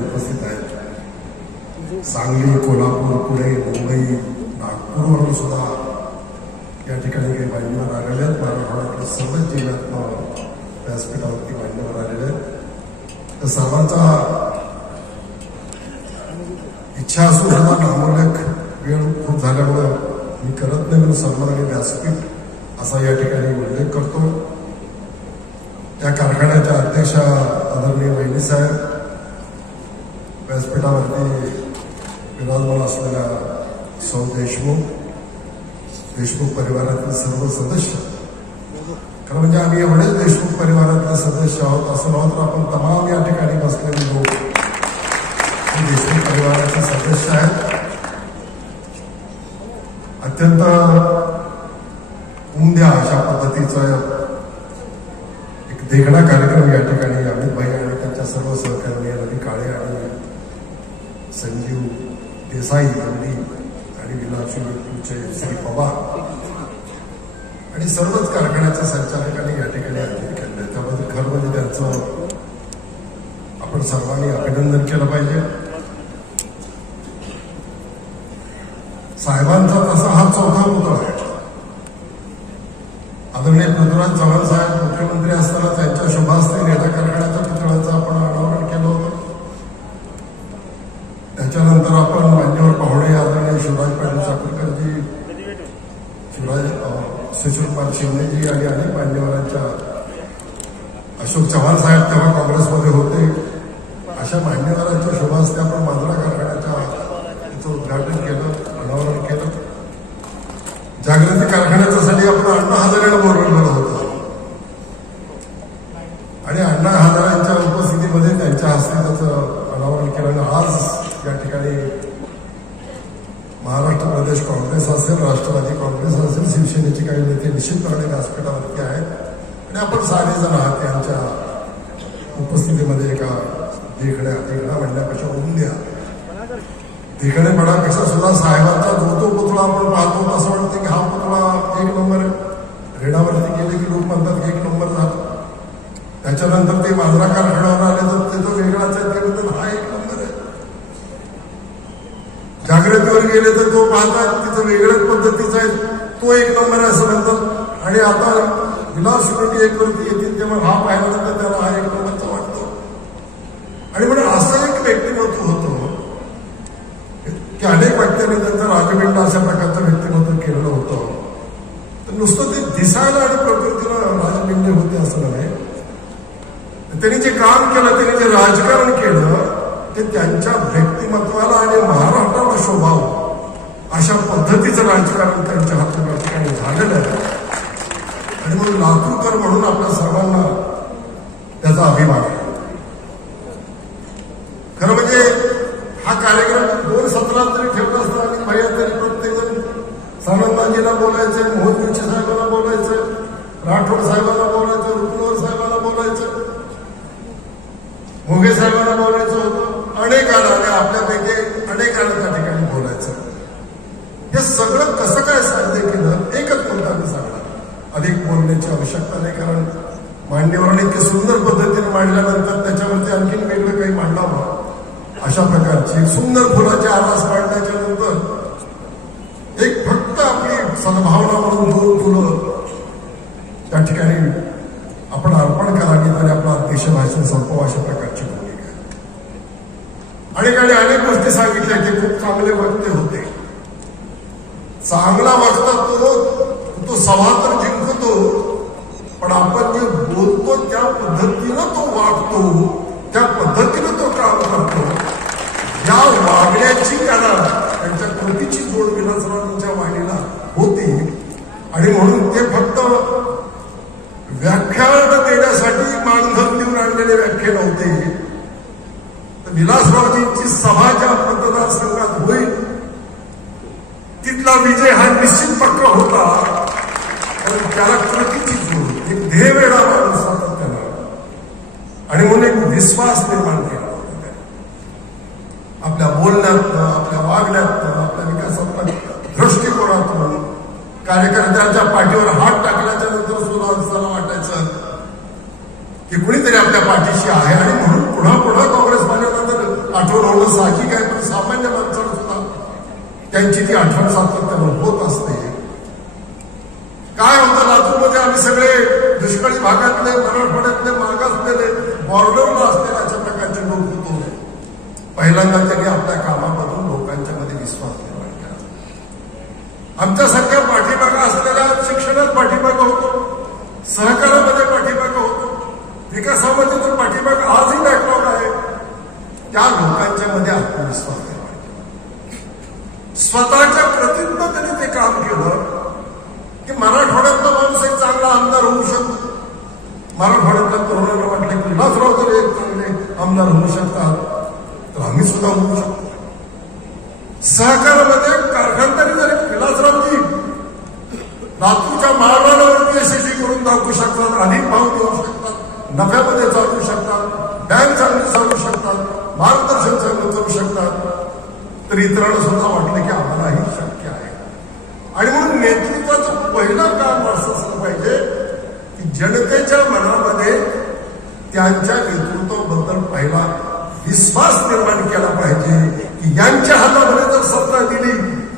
उपस्थित आहेत। सांगली, कोल्हापूर, पुणे, मुंबई, नागपूरवरून सुद्धा या ठिकाणी काही मान्यवर आलेले आहेत। मराठवाड्यातल्या सर्वच जिल्ह्यात व्यासपीठावरती मान्यवर आलेले आहेत। तर सर्वांचा इच्छा असून सुद्धा नामोल्लेख वेळ खूप झाल्यामुळं मी करत नाही म्हणून सन्मान आणि व्यासपीठ असा या ठिकाणी उल्लेख करतो। त्या कारखान्याच्या अध्यक्षा आदरणीय वहिनी साहेब, व्यासपीठावरती विराजमान असलेल्या सौ देशमुख परिवारातील सर्व सदस्य, खरं म्हणजे आम्ही एवढेच देशमुख परिवारातले सदस्य आहोत असं नव्हतं, तर आपण तमाम या ठिकाणी बसलेले लोक देशमुख परिवाराचे सदस्य आहेत। अत्यंत उमद्या अशा पद्धतीचा एक देखणा कार्यक्रम या ठिकाणी अमित भाई आणि त्यांच्या सर्व सहकर्मी रवी काळे आणि संजीव देसाई यांनी आणि विलासची मृत्यूचे श्री पवार आणि सर्वच कारखान्याच्या संचालकांनी या ठिकाणी आयोजित केले। त्यामध्ये खरं म्हणजे त्यांचं आपण सर्वांनी अभिनंदन केलं पाहिजे। साहेबांचा तसा हा चौथा पुतळा आहे। आदरणीय पृथ्वीराज चव्हाण साहेब मुख्यमंत्री असताना त्यांच्या शुभास्ते नेता कारखान्याच्या पुतळ्याचं आपण अनावरण केलं होतं। त्याच्यानंतर आपण मान्यवर पाहुणे आदरणीय शिवराज पाटील चाकूरकरजी, सुशीलकुमार शिंदेजी आणि अनेक मान्यवरांच्या, अशोक चव्हाण साहेब तेव्हा काँग्रेसमध्ये होते, अशा मान्यवरांच्या शुभास्ते आपण मांजरा कारखान्याच्या उद्घाटन केलं, अनावरण केलं। जागृती कारखान्याच्यासाठी आपण अण्णा हजारेला बोलवलेलं होतं आणि अण्णा हजारांच्या उपस्थितीमध्ये त्यांच्या हस्ते त्याचं अनावरण केलं। आज या ठिकाणी महाराष्ट्र प्रदेश काँग्रेस असेल, राष्ट्रवादी काँग्रेस असेल, शिवसेनेचे काही नेते निश्चितपणे व्यासपीठावरती आहेत आणि आपण सारेजण आहात त्यांच्या उपस्थितीमध्ये एका देखणा म्हणण्यापेक्षा उमद्या देखणेपणापेक्षा सुद्धा साहेबांचा जो तो पुतळा आपण पाहतो असं वाटतं की हा पुतळा एक नंबर आहे। रेडावरती गेले की लोक म्हणतात की एक नंबर झाला। त्याच्यानंतर ते मांजरा कारखान्यावर आले तर ते तो वेगळाच आहे, ते म्हणतात हा एक नंबर आहे। जागृतीवर गेले तर तो पाहतात तिथं वेगळ्याच पद्धतीचा आहे, तो एक नंबर आहे असं म्हणतात। आणि आता विलास युनिटी एक वरती येतील तेव्हा हा पाहिल्यानंतर त्याला हा एक नंबरचा वाटतो। आणि म्हणून असं एक व्यक्तिमत्व होतं की अनेक व्यक्तींनी त्यांचं राजबिंड अशा प्रकारचं व्यक्तिमत्व केलेलं होतं। तर नुसतं ते दिसायला आणि प्रकृतीला राजबिंड होते असं नव्हे, त्यांनी जे काम केलं, त्यांनी जे राजकारण केलं ते त्यांच्या व्यक्तिमत्वाला आणि महाराष्ट्राला शोभावं अशा पद्धतीचं राजकारण त्यांच्या हातून या ठिकाणी झालेलं आहे। आणि म्हणून लातूरकर म्हणून आपल्या सर्वांना त्याचा अभिमान आहे। खरं म्हणजे हा कार्यक्रम 2 सत्रात जरी ठेवला असता आणि भैया तरी प्रत्येकजण सानंदाजीला बोलायचं, मोहन जोशी साहेबांना बोलायचं, राठोड साहेबांना बोलायचं, रुक्नवर साहेबांना बोलायचं, मोघे साहेबांना बोलायचं होतं, अनेकांना आणि आपल्यापैकी अनेकांना त्या ठिकाणी बोलायचं। हे सगळं कसं काय साध्य केलं एकच मुद्दा मी सांगणार, अधिक बोलण्याची आवश्यकता नाही, कारण मान्यवरांनी इतके सुंदर पद्धतीने मांडल्यानंतर त्याच्यावरती आणखीन वेगळं काही मांडावं अशा प्रकारची सुंदर फुलाची आवाज काढण्याच्या नंतर एक फक्त आपली सद्भावना म्हणून 2 फुलं त्या ठिकाणी आपण अर्पण करावीत आणि आपला देशभाषण संपवा अशा प्रकारची भूमिका आहे। आणि अनेक गोष्टी सांगितल्या की खूप चांगले वक्ते होते। चांगला वक्ता तो सभा तर जिंकतो, पण आपण जे बोलतो त्या पद्धतीनं तो वागतो, त्या पद्धतीनं तो काम करतो, या वागण्याची त्याला त्यांच्या कृतीची जोड विलासरावांच्या वाणीला होती। आणि म्हणून ते फक्त व्याख्यान देण्यासाठी मानधन देऊन आणलेले व्याख्या नव्हते, तर विलासरावजींची सभा ज्या मतदारसंघात होईल तिथला विजय हा निश्चित पक्का होता, पण त्याला कृतीची जोड, एक ध्येयवेळा माणूस होता त्याला, आणि म्हणून एक विश्वास निर्माण केला आपल्या बोलण्यातनं, आपल्या वागण्यातनं, आपल्या विकासात्मक दृष्टिकोनातून। कार्यकर्त्यांच्या पाठीवर हात टाकल्याच्या नंतर सुद्धा असताना वाटायचं की कुणीतरी आपल्या पाठीशी आहे, आणि म्हणून पुन्हा काँग्रेस पाहिल्यानंतर त्यांची ती आठवण सातत्यानं होत असते. काय होतं लातूरमध्ये आम्ही सगळे दुष्काळी भागातले, मराठवाड्यातले, मागासलेले, बॉर्डरला असलेले अशा प्रकारचे लोक होतो. पहिल्यांदा त्यांनी आपल्या कामामधून लोकांच्या मध्ये विश्वास निर्माण केला. आमच्यासारख्या पाठीमागा असलेल्या शिक्षणात पाठीमागा होतो, सहकारामध्ये पाठीमागा होतो, विकासामध्ये तर पाठीमागा आजही बॅकलॉग आहे. त्या लोकांच्या मध्ये आत्मविश्वास निर्माण केला. स्वतःच्या प्रतिज्ञा त्यांनी ते काम केलं की मराठवाड्यातला माणूस एक चांगला आमदार होऊ शकतो. मराठवाड्यातल्या तरुणांना वाटलं की विलासराव जर एक चांगले आमदार होऊ शकतात तर आम्ही सुद्धा होऊ शकतो. सहकारामध्ये कारखानदारी जरी विलासरावजी लातूरच्या माळरानावरती यशस्वी करून दाखवू शकतात, अधिक भाव देऊ शकतात, नफ्यामध्ये चालू शकतात, बँक चांगली चालू शकतात, मार्गदर्शन चांगलं करू शकतात, तर इतरांना सुद्धा वाटलं की आम्हालाही शक्य आहे. आणि म्हणून नेतृत्वाचं पहिलं काम असं असलं पाहिजे की जनतेच्या मनामध्ये त्यांच्या नेतृत्वाबद्दल पहिला विश्वास निर्माण केला पाहिजे की यांच्या हातामध्ये जर सत्ता दिली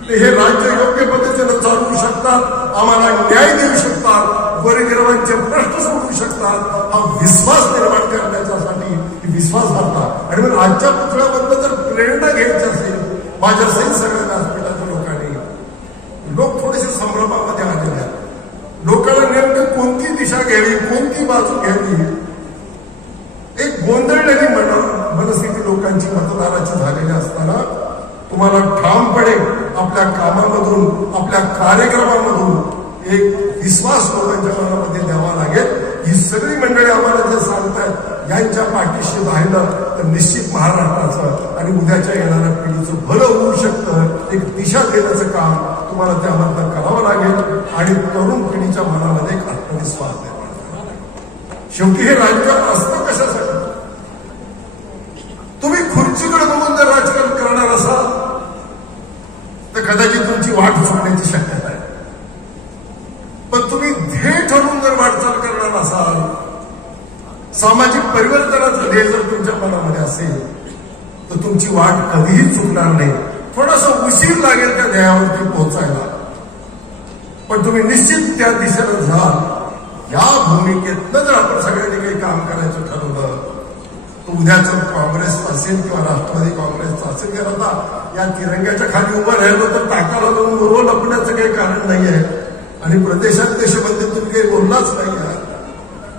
तर हे राज्य योग्य पद्धतीनं चालवू शकतात, आम्हाला न्याय देऊ शकतात, गोरगरिबांचे प्रश्न सोडवू शकतात. हा विश्वास निर्माण करण्याच्यासाठी विश्वासार्हता. आणि मग आजच्या पुतळ्यामधनं जर प्रेरणा घ्यायची असेल माझ्या सहित सगळ्या व्यासपीठाच्या लोकांनी, लोक थोडेसे संभ्रमामध्ये आलेले आहेत. लोकांना नेमकं कोणती दिशा घ्यावी, कोणती बाजू घ्यावी, एक गोंधळलेली मनस्थिती लोकांची मतदाराची झालेली असताना तुम्हाला ठामपणे आपल्या कामामधून, आपल्या कार्यक्रमामधून एक विश्वास लोकांच्या मनामध्ये द्यावा लागेल. ही सगळी मंडळी आम्हाला जे सांगतायत यांच्या पाठीशी राहिलं तर निश्चित महाराष्ट्राचं आणि उद्याच्या येणाऱ्या पिढीचं भलं होऊ शकतं. एक दिशा देण्याचं काम तुम्हाला त्यामधनं करावं लागेल आणि तरुण पिढीच्या मनामध्ये एक आत्मविश्वास निर्माण करावा लागेल. शेवटी हे राज्य असतं कशासाठी? तुम्ही खुर्चीकडे बघून जर राजकारण करणार असाल तर कदाचित तुमची वाट चुकण्याची शक्यता आहे. पण तुम्ही ध्येय ठरवून जर वाटचाल करणार असाल, सामाजिक परिवर्तनाचं ध्येय जर तुमच्या मनामध्ये असेल तर तुमची वाट कधीही चुकणार नाही. थोडासा उशीर लागेल त्या ध्येयावरती पोहोचायला, पण तुम्ही निश्चित त्या दिशेला जाल. या भूमिकेतनं जर आपण सगळ्यांनी काही काम करायचं ठरवलं तर उद्याचं काँग्रेस असेल किंवा राष्ट्रवादी काँग्रेसचं असेल किंवा आता या तिरंग्याच्या खाली उभं राहिलो तर टाकाला लावून बरोबर लपण्याचं काही कारण नाही आहे. आणि प्रदेशाध्यक्षमध्ये तुम्ही काही बोललाच नाही आहे.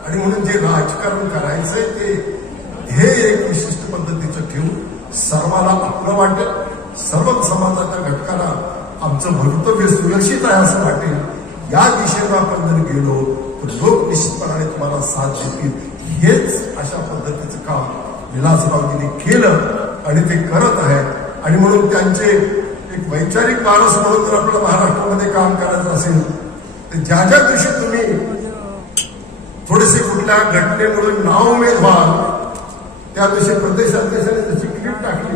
आणि म्हणून जे राजकारण करायचंय ते हे एक विशिष्ट पद्धतीचं ठेवून सर्वांना आपलं वाटेल, सर्व समाजाच्या घटकाला आमचं भवितव्य सुरक्षित आहे असं वाटेल. या दिशेनं आपण जर गेलो तर लोक निश्चितपणाने तुम्हाला साथ देतील. हेच अशा पद्धतीचं काम विलासरावजींनी केलं आणि ते करत आहेत. आणि म्हणून त्यांचे एक वैचारिक माणूस म्हणून जर आपल्याला महाराष्ट्रामध्ये काम करायचं असेल तर ज्या ज्या दिवशी तुम्ही थोडेसे कुठल्या घटनेमुळे नाउमेद व्हाल त्या दिवशी प्रदेशाध्यक्षाने जशी क्लिप टाकली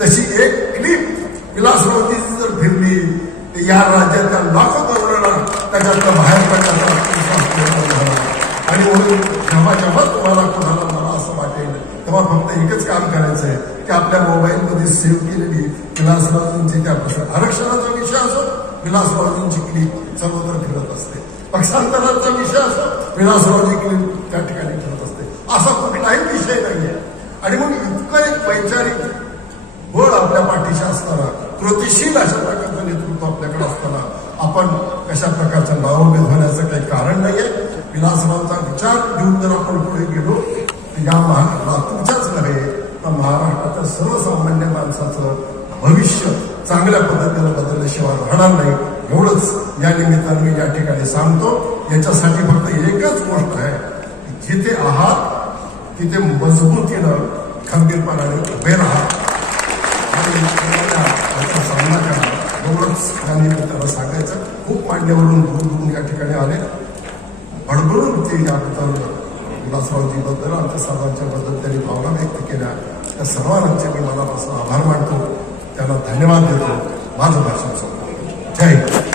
तशी एक क्लिप विलासरावजीची जर फिरली तर या राज्यातल्या लाखो तरुणांना त्याच्यातला बाहेर पडण्याचा. आणि म्हणून जेव्हा जेव्हा तुम्हाला कोणाला मला असं वाटेल तेव्हा फक्त एकच काम करायचंय की आपल्या मोबाईलमध्ये सेव्ह केलेली विलासरावजींची त्यापासून आरक्षणाचा विषय असो, विलासरावजींची क्लिप सर्वत्र फिरत असते. पक्षांतराचा विषय असो, विलासरावजी क्लिप त्या ठिकाणी फिरत असते. असा कुठलाही विषय नाहीये. आणि मग इतकं एक वैचारिक बळ आपल्या पाठीशी असताना, कृतिशील अशा प्रकारचं नेतृत्व आपल्याकडे असताना आपण कशा प्रकारचं नावभेद होण्याचं काही कारण नाहीये. विलासरावांचा विचार घेऊन जर आपण पुढे गेलो तर या लातूरच्याच नव्हे तर महाराष्ट्राच्या सर्वसामान्य माणसाचं भविष्य चांगल्या पद्धतीनं बदलल्याशिवाय राहणार नाही. एवढंच या निमित्तानं मी या ठिकाणी सांगतो. याच्यासाठी फक्त एकच गोष्ट आहे की जिथे आहात तिथे मजबूतीनं खंबीरपणाने उभे राहा आणि याचा सामना करा. एवढंच या निमित्तानं सांगायचं. खूप मान्यवरून दूर या ठिकाणी आले, भडभडून ते याबद्दल विलासरावजीबद्दल आमच्या सर्वांच्या बद्दल त्यांनी भावना व्यक्त केल्या. त्या सर्वांचे मी मनापासून आभार मानतो, त्यांना धन्यवाद देतो. माझं भाषण संपलं. जय हिंद.